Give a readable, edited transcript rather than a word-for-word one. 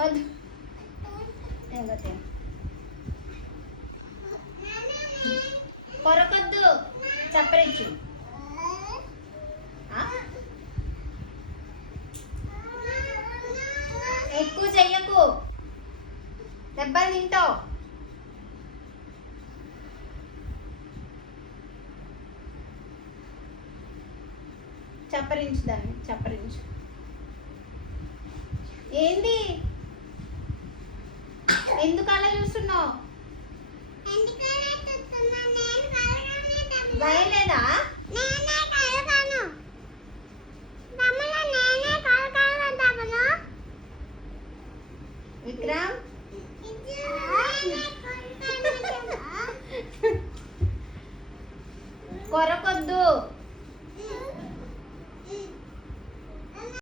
వద్దు కొరకొద్దు చప్పరిచ్చు ఎక్కువ చెయ్యకు దెబ్బలు తింటావు. చప్పరించు దాన్ని చప్పరించు. ఏంది ఎందుకు అలా చూస్తున్నావు? భయం లేదా?